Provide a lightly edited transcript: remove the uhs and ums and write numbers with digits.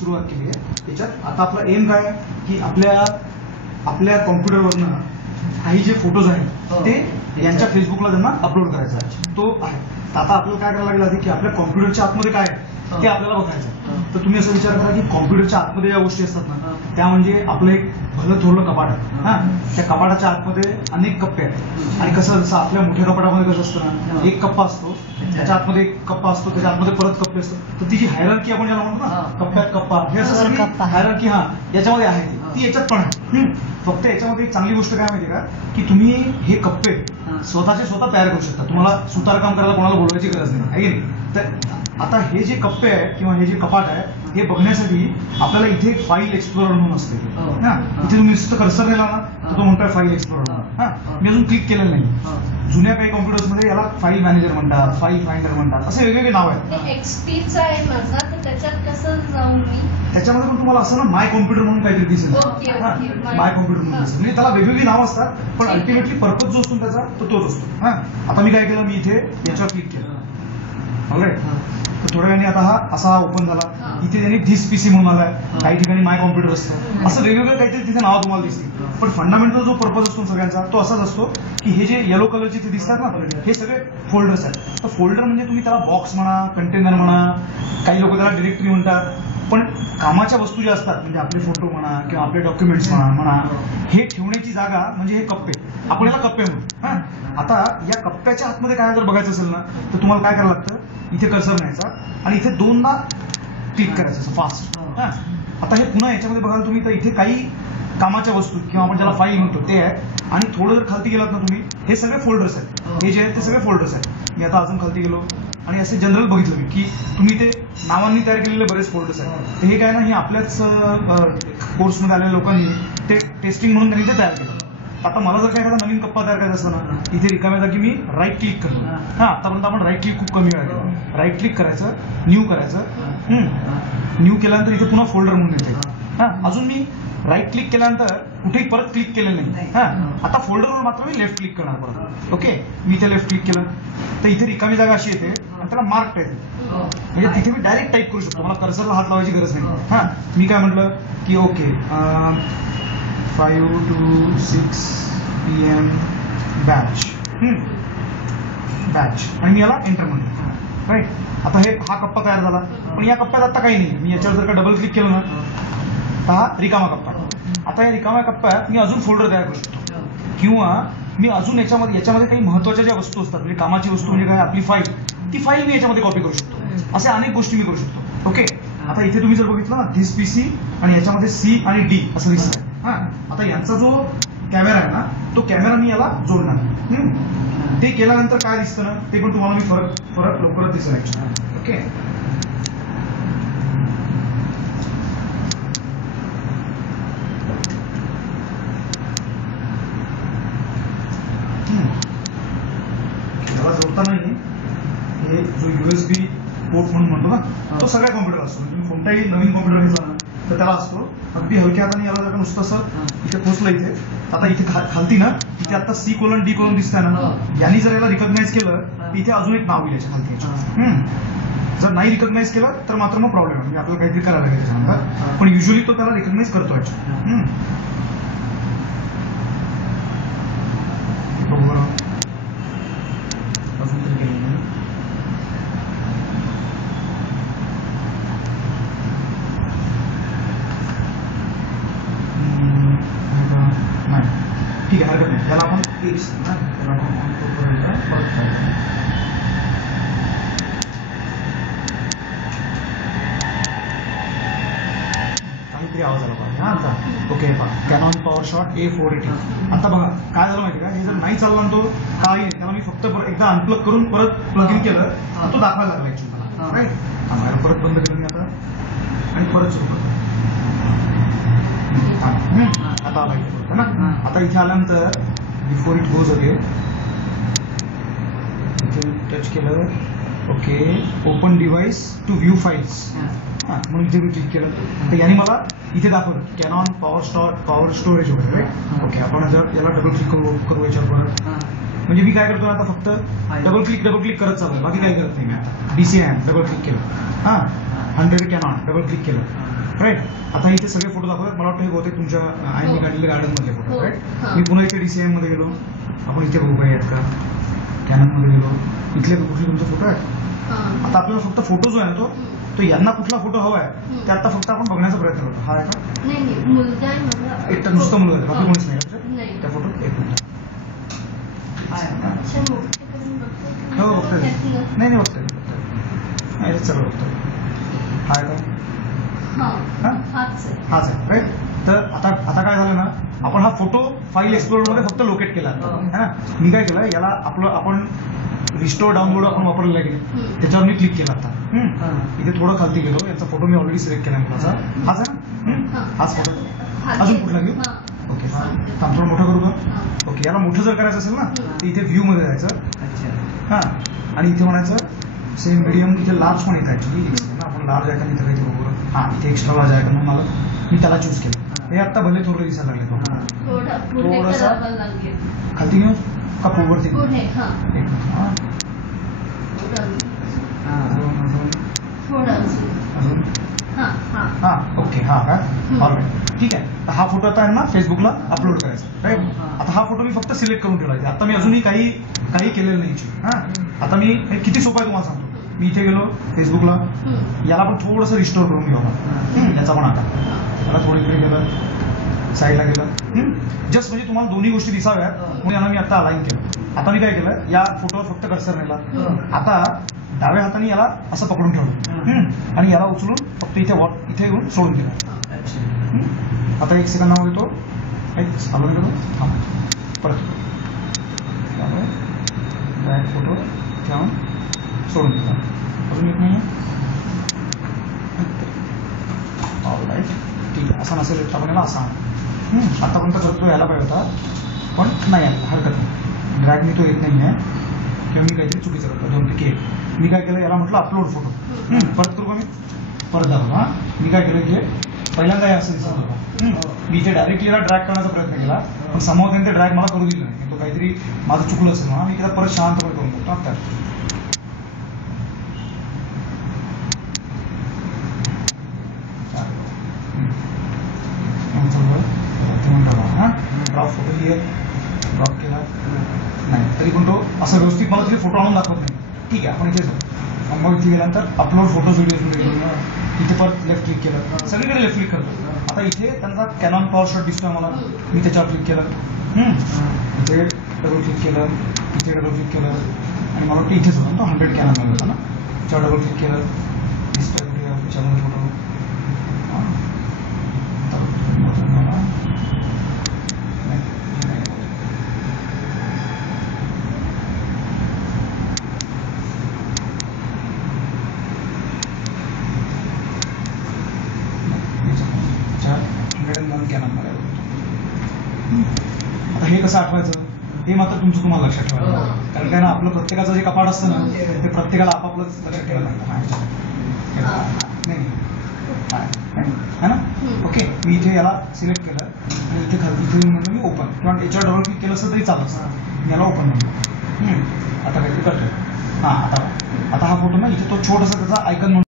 सुरुवात केली आहे. त्याच्यात आता आपला एम काय आहे की आपल्या कॉम्प्युटरवरनं काही जे फोटोज आहेत ते यांच्या फेसबुकला त्यांना अपलोड करायचा आहे. तो आहे. आता आपल्याला काय करायला लागेल आधी की आपल्या कॉम्प्युटरच्या आतमध्ये काय आहे ते आपल्याला बघायचं. तर तुम्ही असं विचार करा की कॉम्प्युटरच्या आतमध्ये ज्या गोष्टी असतात ना त्या म्हणजे आपलं एक भलं थोरलं कपाट आहे. हा, त्या कपाटाच्या आतमध्ये अनेक कप्पे आहेत. आणि कसं जसं आपल्या मोठ्या कपाटामध्ये कसं असतं ना, एक कप्पा असतो, त्याच्या आतमध्ये एक कप्पा असतो, त्याच्या आतमध्ये परत कप्पे असतात. तर ती जी हायरार्की आपण ज्याला म्हणतो ना, कप्प्यात कप्पा, हे असं सगळी हायरार्की हा याच्यामध्ये आहे. ती याच्यात पण आहे. फक्त याच्यामध्ये एक चांगली गोष्ट काय माहिती का की तुम्ही हे कप्पे स्वतःचे स्वतः तयार करू शकता. तुम्हाला सुतारकाम करायला कोणाला बोलवायची गरज नाही आहे की नाही. तर आता हे जे कप्पे आहे किंवा हे जे कपाट आहे हे बघण्यासाठी आपल्याला इथे फाईल एक्सप्लोरर म्हणून असते. इथे तुम्ही नुसतं कर्सर नेला ना तर तो म्हणतोय फाईल एक्सप्लोरर. हा, मी अजून क्लिक केलेलं नाही. जुन्या काही कॉम्प्युटर्समध्ये याला फाईल मॅनेजर म्हणतात, फाईल फाइंडर म्हणतात, असे वेगवेगळे नाव आहेत. एक्सपीचा आहे माझा, तर त्याच्यात कसं जाऊ मी? त्याच्यामध्ये पण तुम्हाला असं ना माय कॉम्प्युटर म्हणून काहीतरी दिसेल. माय कॉम्प्युटर म्हणून दिसेल. म्हणजे त्याला वेगवेगळी नाव असतात पण अल्टिमेटली पर्पज जो असतो त्याचा तो तोच असतो. हा, आता मी काय केलं, मी इथे याच्यावर क्लिक केलं. ऑलराईट. तर थोड्या वेळाने आता हा असा ओपन झाला. इथे त्यांनी धिस पीसी म्हणून आलाय, काही ठिकाणी माय कॉम्प्युटर असतं. असं वेगवेगळं काहीतरी तिथे नाव तुम्हाला दिसतील. पण फंडामेंटल जो पर्पज असतो सगळ्यांचा तो असाच असतो की हे जे येलो कलरचे इथे दिसतात ना हे सगळे फोल्डर्स आहेत. तर फोल्डर म्हणजे तुम्ही त्याला बॉक्स म्हणा, कंटेनर म्हणा, काही लोक त्याला डिरेक्टरी म्हणतात. पण कामाच्या वस्तू ज्या असतात म्हणजे आपले फोटो म्हणा किंवा आपले डॉक्युमेंट्स म्हणा हे ठेवण्याची जागा म्हणजे हे कप्पे. आपण याला कप्पे म्हणू. आता या कप्प्याच्या आतमध्ये काय जर बघायचं असेल ना तर तुम्हाला काय करायला लागतं, इथे कर्सर न्यायचा आणि इथे दोनदा क्लिक करायचं असं फास्ट. आता हे पुन्हा याच्यामध्ये बघाल तुम्ही तर इथे काही कामाच्या वस्तू किंवा आपण ज्याला फाईल म्हणतो ते आहे. आणि थोडं जर खालती गेलात ना तुम्ही हे सगळे फोल्डर्स आहेत. हे जे आहेत ते सगळे फोल्डर्स आहेत. मी आता अजून खालती गेलो आणि असे जनरल बघितलं मी की तुम्ही ते नावांनी तयार केलेले बरेच फोल्डर्स आहेत. तर हे काय ना हे आपल्याच कोर्समध्ये आलेल्या लोकांनी ते टेस्टिंग म्हणून त्यांनी ते तयार केलं. आता मला जर काय एखादा नवीन कप्पा तयार करायचा असला ना इथे रिकाम्या जागी मी राईट क्लिक करतो. हा, आतापर्यंत आपण राईट क्लिक खूप कमी वेळा केलं. राईट क्लिक करायचं, न्यू करायचं. न्यू केल्यानंतर इथे पुन्हा फोल्डर म्हणून येते. हा, अजून मी राईट क्लिक केल्यानंतर कुठेही परत क्लिक केलेलं नाही. हा, आता फोल्डरवर मात्र मी लेफ्ट क्लिक करणार परत. ओके, मी इथे लेफ्ट क्लिक केलं तर इथे रिकामी जागा अशी येते आणि त्याला मार्क येते. म्हणजे तिथे मी डायरेक्ट टाईप करू शकतो, मला कर्सरला हात लावायची गरज नाही. हा, मी काय म्हटलं की ओके 5 to 6 PM बॅच आणि मी याला एंटर म्हणतो. राईट. आता हा कप्पा तयार झाला. पण या कप्प्यात आता काही नाही. मी याच्यावर जर का डबल क्लिक केलं ना तर हा रिकामा कप्पा. आता या रिकाम्या कप्प्यात मी अजून फोल्डर तयार करू शकतो किंवा मी अजून याच्यामध्ये काही महत्वाच्या ज्या वस्तू असतात म्हणजे कामाची वस्तू म्हणजे काय आपली फाईल, ती फाईल मी याच्यामध्ये कॉपी करू शकतो. अशा अनेक गोष्टी मी करू शकतो. ओके. आता इथे तुम्ही जर बघितलं ना धिस पीसी आणि याच्यामध्ये C आणि D असं दिसत आहे. हा, आता यांचा जो कॅमेरा आहे ना तो कॅमेरा मी याला जोडणार. ते केल्यानंतर काय दिसतं ना ते पण तुम्हाला मी फरक लवकरच दिसेल ऍक्च्युअली. ओके. त्याला जोडतानाही हे जो USB पोर्ट म्हणून म्हणतो ना तो सगळ्या कॉम्प्युटर असतो. तुम्ही कोणताही नवीन कॉम्प्युटर घेतला ना तर त्याला असतो. अगदी हलक्या हाताने याला जर का नुसतं असं इथे पोचलं इथे. आता इथे खालती ना इथे आता C:D दिसतंय ना, यांनी जर याला रिकॉग्नाइज केलं तर इथे अजून एक नाव येईल याच्या खालती. जर नाही रिकॉग्नाइज केलं तर मात्र मग प्रॉब्लेम आहे. म्हणजे आपल्याला काहीतरी करायला लागेल त्याच्यानंतर. पण युजली तो त्याला रिकॉग्नाइज करतो ऍक्च्युअली. अजून तरी केलं नाही. ठीक आहे, हरकत नाही. त्याला आपण त्याला आपण परत काहीतरी आवाज आला पाहिजे. हा, आता ओके. Canon PowerShot A480. आता बघा काय झालं माहिती का, हे जर नाही चालला तो काय त्याला मी फक्त एकदा अनप्लग करून परत प्लग इन केलं तर तो दाखवायला लागला ऍक्च्युअली मला. राईट. परत बंद केलं मी आता आणि परत सुरू करतो. आता आला इथे ना. आता इथे आल्यानंतर बिफोर इट गोज अगेन इथे टच केलं. Okay. Open device to view files. म्हणून इथे मी क्लिक केलं तर याने मला इथे दाखवलं कॅनॉन पॉवर स्टोरेज वगैरे. ओके. आपण याला डबल क्लिक करू याच्यावर. म्हणजे मी काय करतो आता फक्त डबल क्लिक करत चालू, बाकी काही करत नाही मी. आता DCI डबल क्लिक केलं. 100 कॅनॉन डबल क्लिक केलं. राईट. आता इथे सगळे फोटो दाखवतात. मला वाटतं हे बहुतेक तुमच्या आईने काढलेले गार्डन मधले फोटो. हो. राईट. हा. मी पुन्हा इथे DCM मध्ये गेलो. आपण इथे बघू काय आहेत का, कॅनन मध्ये गेलो. इथले कुठले तुमचे फोटो आहेत. आता आपल्याला फक्त फोटो जो आहे ना तो यांना कुठला फोटो हवा आहे ते आता फक्त आपण बघण्याचा प्रयत्न करतो. हा आहे का, नाही मुलगा आहे माझा. एकटा नुसतं मुलगा आहे, बाकी कोणीच नाही का नाही. त्याच्यात? त्या फोटोत एक मिनिट. अच्छा, मोठे करून बघतो. हो बघतोय. नाही बघतोय नाही सगळं बघतोय. हा आहे का, हा, हाच आहे. हाच आहे. राईट. तर आता काय झालं ना, आपण हा फोटो फाईल एक्सप्लोर मध्ये फक्त लोकेट केला है ना. मी काय केलं, याला आपण रिस्टोर डाउनलोड आपण वापरलेला आहे की त्याच्यावर मी क्लिक केला आता. इथे थोडं खालती गेलो. याचा फोटो मी ऑलरेडी सिलेक्ट केला मुलाचा. हाच आहे ना, हाच फोटो. अजून कुठला घेऊ. ओके, थांब थोडं मोठं करू का. ओके, याला मोठं जर करायचं असेल ना तर इथे व्ह्यू मध्ये जायचं. हा, आणि इथे म्हणायचं सेम मीडियम. इथे लार्ज पण येतं ऍक्च्युली. आपण लार्ज आयकन इथे काहीतरी बघू. हा, इथे एक्स्ट्रा लार्ज आयकन म्हणून मला मी त्याला चूज केलं. हे आता भले थोडं दिसायला लागले. थोडासा खालती घेऊ का पुढवरती घेऊ. अजून हा ओके. हा का, ऑलराईट, ठीक आहे. तर हा फोटो आता यांना फेसबुकला अपलोड करायचा. राईट. आता हा फोटो मी फक्त सिलेक्ट करून ठेवला. आता मी अजूनही काही केलेलं नाही. हा, आता मी किती सोपं आहे तुम्हाला सांगतो. मी इथे गेलो फेसबुकला. याला आपण थोडंसं रिस्टोर करून घेऊ आपण. याचा पण आता त्याला थोडं इकडे गेलं, साईडला गेलं. जस्ट म्हणजे तुम्हाला दोन्ही गोष्टी दिसाव्यात म्हणून यांना मी आता अलाइन केलं. आता मी काय केलं, या फोटोवर फक्त कर्सर नेला. आता डाव्या हाताने याला असं पकडून ठेवलं आणि याला उचलून फक्त इथे येऊन सोडून दिलं. आता 1 सेकंदामध्ये तो हलवून गेलो. थांब, परत त्यामुळे बॅक फोटो ठेवून सोडून दिला. अजून येत नाही. ऑलराईट, ठीक आहे. असा नसेल येत आपण याला असा आतापर्यंत करतो यायला पाहिजे होता पण नाही आला, हरकत नाही. ड्रॅग मी तो येत नाही आहे किंवा मी काहीतरी चुकीचं करतो. 2 पैकी 1. मी काय केलं, याला म्हटलं अपलोड फोटो. परत करू का मी, परत दाखवतो. हा, मी काय केलं, इथे पहिल्यांदा हे असं दिसत होतं. मी इथे डायरेक्टली याला ड्रॅग करण्याचा प्रयत्न केला पण समोर त्यांनी ते ड्रॅग मला करू दिलं नाही. तो काहीतरी माझं चुकलं असेल म्हणून मी त्याला परत शांतपणे करून बघतो. आता ड्रॉप फोटो लिहित ड्रॉप केला नाही तरी पण तो असं व्यवस्थित मला तरी फोटो आणून दाखवत नाही. ठीक आहे, आपण इथे जाऊ. मग इथे गेल्यानंतर अपलोड फोटोज व्हिडिओ गेलो. इथे परत लेफ्ट क्लिक केलं. सगळीकडे लेफ्ट क्लिक करतो. आता इथे त्यांचा कॅनॉन पॉवर शॉट दिसतोय मला. मी त्याच्यावर क्लिक केलं. इथे डबल क्लिक केलं. इथे डबल क्लिक केलं आणि मला वाटतं इथेच होता तो 100 कॅनॉन होता ना. त्याच्यावर डबल क्लिक केलं. दिसतोय कुठे त्याच्यामध्ये फोटो. आता हे कसं आठवायचं हे मात्र तुमचं तुम्हाला लक्षात ठेवायचं. कारण काय ना, आपलं प्रत्येकाचं जे कपाट असतं ना ते प्रत्येकाला आपापलंच लक्षात ठेवायला लागतं. नाही है ना. ओके, मी इथे याला सिलेक्ट केलं आणि इथे खाली इथे म्हणलं मी ओपन किंवा याच्यावर डबल क्लिक केलं असतं तरी चालत. मी याला ओपन म्हणतो. आता काहीतरी करतोय. हा, आता हा फोटो ना इथे तो छोटासा त्याचा आयकन